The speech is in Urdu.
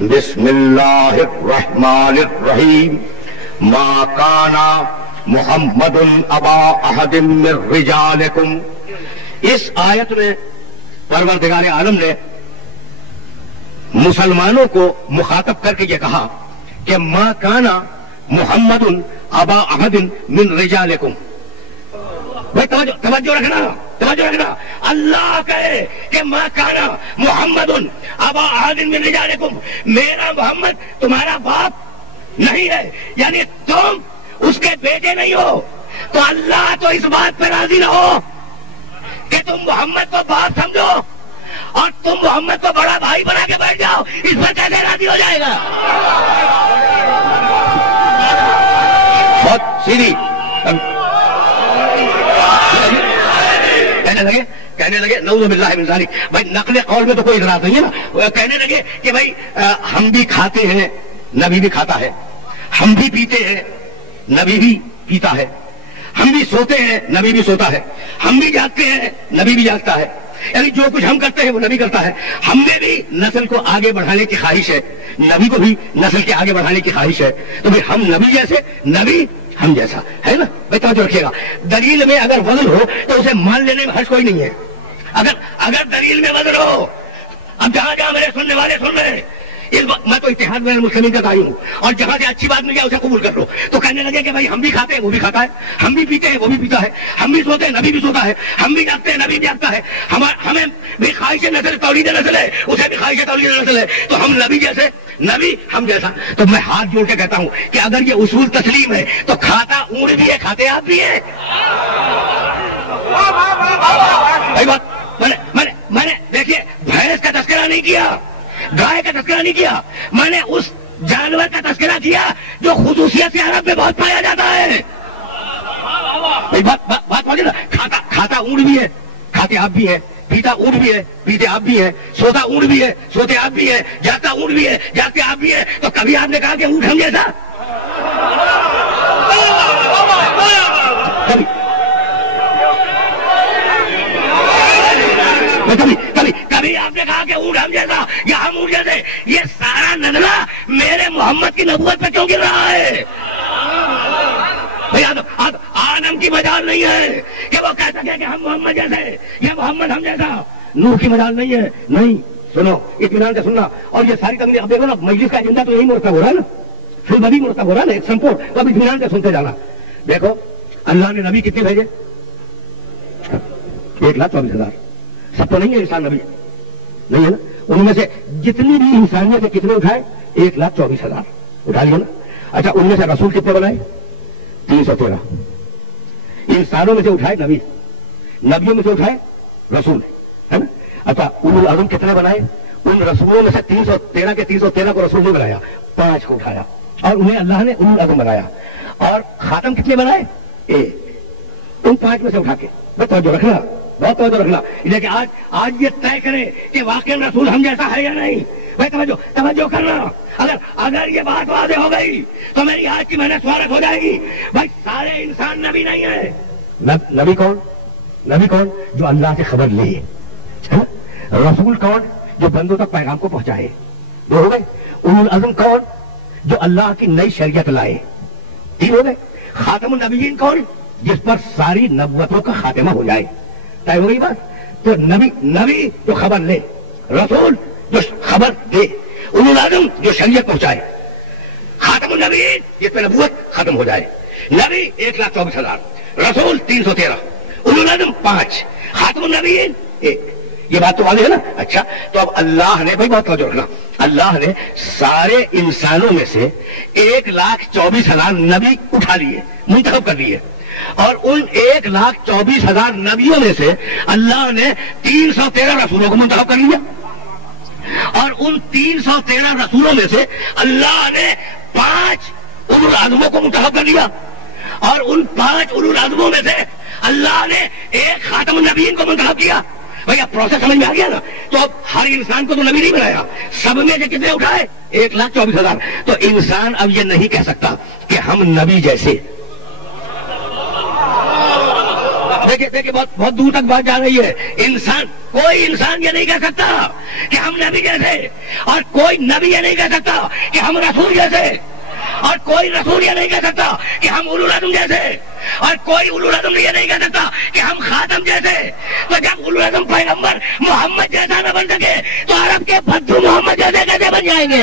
بسم اللہ الرحمن الرحیم ما کان محمد ابا احد من رجالکم. اس آیت میں پروردگار عالم نے مسلمانوں کو مخاطب کر کے یہ کہا کہ ما کان محمد ابا احد من رجالکم. بھائی توجہ رکھنا. اللہ کہے کہ ما کان محمد ابا احد من رجالکم، میرا محمد تمہارا باپ نہیں ہے، یعنی تم اس کے بیٹے نہیں ہو. تو اللہ تو اس بات پہ راضی نہ ہو کہ تم محمد کو باپ سمجھو اور تم محمد کو بڑا بھائی بنا کے بیٹھ جاؤ. اس پر کیسے راضی ہو جائے گا؟ بہت سیدھی کہنے لگے نعوذ باللہ من ذالک. بھائی نقل قول میں تو کوئی اعتراض نہیں ہے نا. کہنے لگے کہ بھائی ہم بھی کھاتے ہیں، نبی بھی کھاتا ہے، ہم بھی پیتے ہیں، نبی بھی پیتا ہے، ہم بھی سوتے ہیں، نبی بھی سوتا ہے، ہم بھی جاگتے ہیں، نبی بھی جاگتا ہے. یعنی جو کچھ ہم کرتے ہیں وہ نبی کرتا ہے. ہم میں بھی نسل کو آگے بڑھانے کی خواہش ہے، نبی کو بھی نسل کے آگے بڑھانے کی خواہش ہے. تو بھائی ہم نبی جیسے، نبی ہم جیسا ہے نا. بھائی توجہ رکھیے گا، دلیل میں اگر وزن ہو تو اسے مان لینے میں حرج کوئی نہیں ہے. اگر دلیل میں وزن ہو، اب جہاں جہاں میرے سننے والے سن رہے ہیں، میں تو اتحاد بین المسلمین کا قائم ہوں، اور جہاں سے اچھی بات مل جائے اسے قبول کر لو. تو کہنے لگے کہ بھائی ہم بھی کھاتے ہیں، وہ بھی کھاتا ہے، ہم بھی پیتے ہیں، وہ بھی پیتا ہے، ہم بھی سوتے ہیں، نبی بھی سوتا ہے، ہم بھی جاگتے ہیں، نبی بھی جاگتا ہے. ہمیں بھی خواہش نسل تولید نسل ہے، اسے بھی خواہش تولید نسل ہے. تو ہم نبی جیسے، نبی ہم جیسا. تو میں ہاتھ جوڑ کے کہتا ہوں کہ اگر یہ اصول تسلیم ہے تو کھاتا اونٹ بھی ہے، کھاتے آپ بھی ہیں. بھائی بات میں نے دیکھیے بھینس کا تذکرہ نہیں کیا، گائے کا تذکرہ نہیں کیا، میں نے اس جانور کا تذکرہ کیا جو خصوصیت سے عرب میں بہت پایا جاتا ہے. بات پہنچے نا. کھاتا اونٹ بھی ہے، کھاتے آپ بھی ہیں، پیتا اونٹ بھی ہے، پیتے آپ بھی ہیں، سوتا اونٹ بھی ہے، سوتے آپ بھی ہیں، جاگتا اونٹ بھی ہے، جاگتے آپ بھی ہیں. تو کبھی آپ نے کہا کہ اونٹ ہم جیسا؟ کبھی آپ نے کہا کہ اونٹ ہم جیسا یا ہم اونٹ جیسے؟ یہ سارا نزلہ میرے محمد کی نبوت پہ کیوں گر رہا ہے؟ آدم کی مجال نہیں ہے کہ وہ کہہ سکے کہ ہم محمد جیسے یا محمد ہم جیسا. نوح کی مجال نہیں ہے. نہیں، سنو اطمینان سے سننا. اور یہ ساری تنظیم اب دیکھو نا، مجلس کا ایجنڈا تو یہی مرتب ہو رہا ہے نا، پھر نبی مرتب ہو رہا ہے نا، ایک سنپور. تو اب اطمینان سے سنتے جانا. دیکھو اللہ نے نبی کتنے بھیجے؟ 1,24,000. سب تو نہیں ہے انسان نبی، نہیں ہے نا. ان میں سے جتنی بھی انسانیت ہے کتنے اٹھائے؟ 1,24,000 اٹھا لیے نا. اچھا ان میں سے رسول کتنے بنائے؟ 313. انسانوں میں سے اٹھائے نبی، نبیوں میں سے اٹھائے رسول، ہے نا. اچھا اولو العزم کتنے بنائے؟ ان رسولوں میں سے 313 کے 313 کو رسول نے بنایا، 5 کو اٹھایا اور انہیں اللہ نے اولو العزم بنایا. اور خاتم کتنے بنائے؟ 1. ان 5 میں سے اٹھا کے. بس توجہ رکھنا، بہت توجہ رکھنا. لیکن آج یہ طے کرے کہ واقعی رسول ہم جیسا ہے یا نہیں. بھائی توجہ کرنا. اگر یہ بات واضح ہو گئی تو میری آج کی محنت سوارت ہو جائے گی. بھائی سارے انسان نبی نہیں ہے. نبی کون؟ نبی کون؟ جو اللہ سے خبر لے. رسول کون؟ جو بندوں تک پیغام کو پہنچائے. 2 ہو گئے. اولو العزم کون؟ جو اللہ کی نئی شریعت لائے. 3 ہو گئے. خاتم النبیین کون؟ جس پر ساری نبوتوں کا خاتمہ ہو جائے. طے ہو گئی بات. تو نبی جو خبر لے، رسول جو خبر دے، اولو العزم جو شریعت پہنچائے، خاتم النبیین جس پہ نبوت ختم ہو جائے. نبی 1,24,000، رسول 313، اولو العزم 5، خاتم النبیین 1. یہ بات تو واضح ہے نا. اچھا تو اب اللہ نے، بھائی بہت توجہ رکھنا، اللہ نے سارے انسانوں میں سے 1,24,000 نبی اٹھا لیے، منتخب کر لیے. اور ان 1,24,000 نبیوں میں سے اللہ نے 313 رسولوں کو منتخب کر لیا. اور ان 313 رسولوں میں سے اللہ نے 5 اولو العزموں کو منتخب کر لیا. اور ان 5 اولو العزموں میں سے اللہ نے 1 خاتم النبیین کو منتخب کیا. بھئی اب پروسیس سمجھ میں آ گیا نا. تو اب ہر انسان کو تو نبی نہیں بنایا، سب میں سے کتنے اٹھائے؟ 1,24,000. تو انسان اب یہ نہیں کہہ سکتا کہ ہم نبی جیسے. دیکھیں بہت دور تک بات جا رہی ہے. کوئی انسان یہ نہیں کہہ سکتا کہ ہم نبی جیسے، اور کوئی نبی یہ نہیں کہہ سکتا کہ ہم رسول جیسے، اور کوئی رسول یہ نہیں کہہ سکتا کہ ہم اولو العزم جیسے، اور کوئی اولو العزم یہ نہیں کہہ سکتا کہ ہم خاتم جیسے. تو جب اولو العزم پیغمبر محمد جیسا نہ بن سکے تو عرب کے بدھو محمد جیسے کیسے بن جائیں گے؟